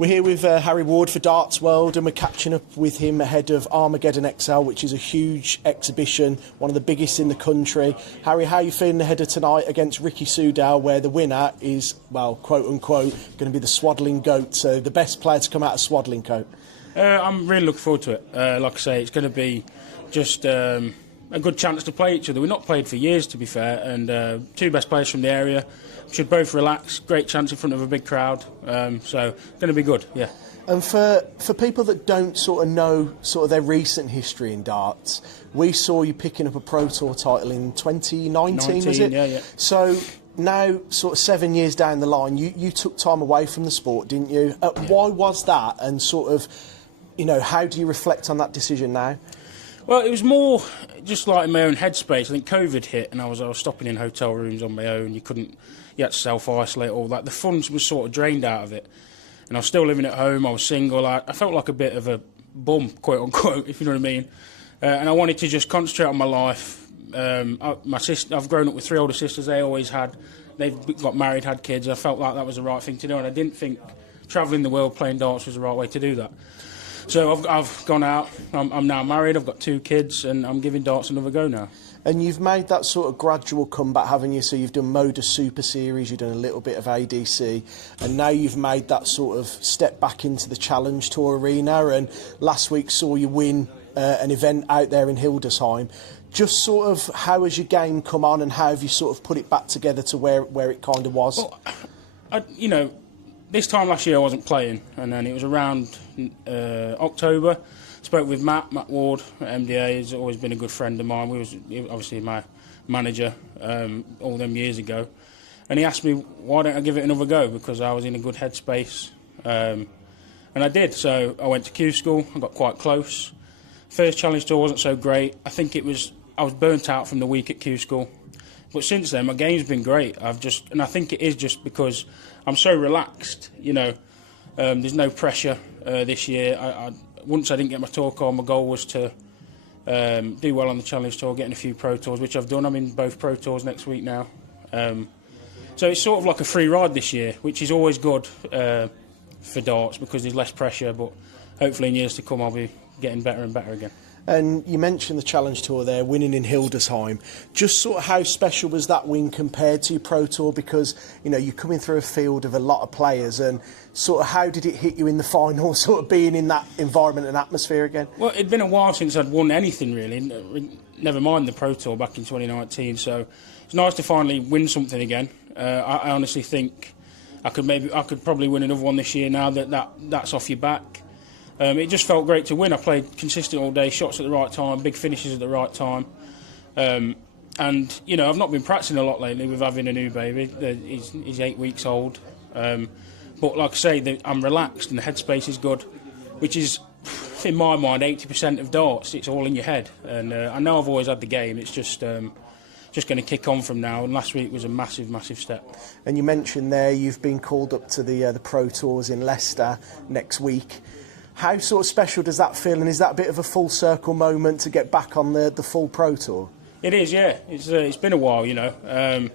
We're here with Harry Ward for Darts World, and we're catching up with him ahead of Armageddon XL, which is a huge exhibition, one of the biggest in the country. Harry, how are you feeling ahead of tonight against Ricky Soudal, where the winner is, well, quote-unquote, going to be the Swaddling Goat, so the best player to come out of Swaddling Coat? I'm really looking forward to it. Like I say, it's going to be just a good chance to play each other. We've not played for years, to be fair, and two best players from the area. Should both relax. Great chance in front of a big crowd. So going to be good, yeah. And for people that don't sort of know sort of their recent history in darts, we saw you picking up a Pro Tour title in 2019, was it? Yeah. So now, sort of 7 years down the line, you took time away from the sport, didn't you? Why was that? And sort of, you know, how do you reflect on that decision now? Well, it was more just like in my own headspace. I think COVID hit, and I was stopping in hotel rooms on my own. You had to self-isolate, all that. The fun was sort of drained out of it. And I was still living at home, I was single. I felt like a bit of a bum, quote-unquote, if you know what I mean. And I wanted to just concentrate on my life. I've grown up with three older sisters. They've got married, had kids. I felt like that was the right thing to do, and I didn't think travelling the world playing darts was the right way to do that. So I've gone out, I'm now married, I've got 2 kids, and I'm giving darts another go now. And you've made that sort of gradual comeback, haven't you? So you've done Modus Super Series, you've done a little bit of ADC, and now you've made that sort of step back into the Challenge Tour arena, and last week saw you win an event out there in Hildesheim. Just sort of, how has your game come on, and how have you sort of put it back together to where it kind of was? Well, this time last year I wasn't playing, and then it was around October. Spoke with Matt Ward at MDA. He's always been a good friend of mine. He was obviously my manager all them years ago. And he asked me, why don't I give it another go, because I was in a good headspace. And I did. So I went to Q School, I got quite close. First Challenge Tour wasn't so great. I was burnt out from the week at Q School. But since then, my game's been great. And I think it is just because I'm so relaxed, there's no pressure this year. Once I didn't get my tour call, my goal was to do well on the Challenge Tour, getting a few Pro Tours, which I've done. I'm in both Pro Tours next week now. So it's sort of like a free ride this year, which is always good for darts because there's less pressure, but hopefully in years to come I'll be getting better and better again. And you mentioned the Challenge Tour there, winning in Hildesheim. Just sort of how special was that win compared to your Pro Tour? Because, you're coming through a field of a lot of players, and sort of how did it hit you in the final, sort of being in that environment and atmosphere again? Well, it'd been a while since I'd won anything, really, never mind the Pro Tour back in 2019, so it's nice to finally win something again. I honestly think I could probably win another one this year now that's off your back. It just felt great to win. I played consistent all day, shots at the right time, big finishes at the right time. And, I've not been practicing a lot lately with having a new baby. He's 8 weeks old. But like I say, I'm relaxed and the headspace is good, which is, in my mind, 80% of darts. It's all in your head. And I know I've always had the game. It's just going to kick on from now. And last week was a massive, massive step. And you mentioned there you've been called up to the Pro Tours in Leicester next week. How sort of special does that feel, and is that a bit of a full circle moment to get back on the full Pro Tour? It is, yeah. It's been a while, And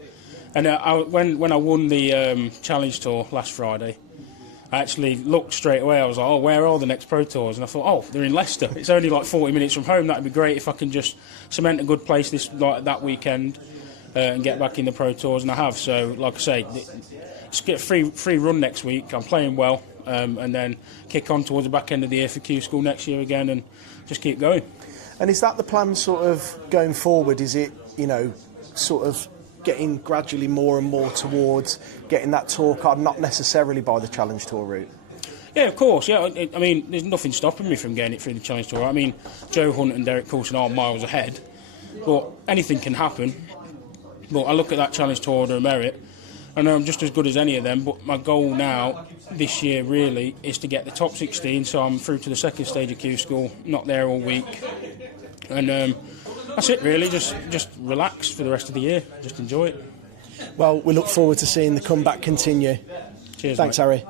when I won the Challenge Tour last Friday, I actually looked straight away. I was like, where are the next Pro Tours? And I thought, they're in Leicester. It's only like 40 minutes from home. That'd be great if I can just cement a good place that weekend and get back in the Pro Tours, and I have. So, like I say, just get a free run next week. I'm playing well. And then kick on towards the back end of the year for Q School next year again and just keep going. And is that the plan sort of going forward? Is it, sort of getting gradually more and more towards getting that tour card, not necessarily by the Challenge Tour route? Yeah, of course, yeah. I mean, there's nothing stopping me from getting it through the Challenge Tour. I mean, Joe Hunt and Derek Coulson are miles ahead, but anything can happen. But I look at that Challenge Tour order of merit, I know I'm just as good as any of them, but my goal now, this year really, is to get the top 16, so I'm through to the second stage of Q School, not there all week. And that's it really, just relax for the rest of the year, just enjoy it. Well, we look forward to seeing the comeback continue. Cheers, Thanks, mate. Harry.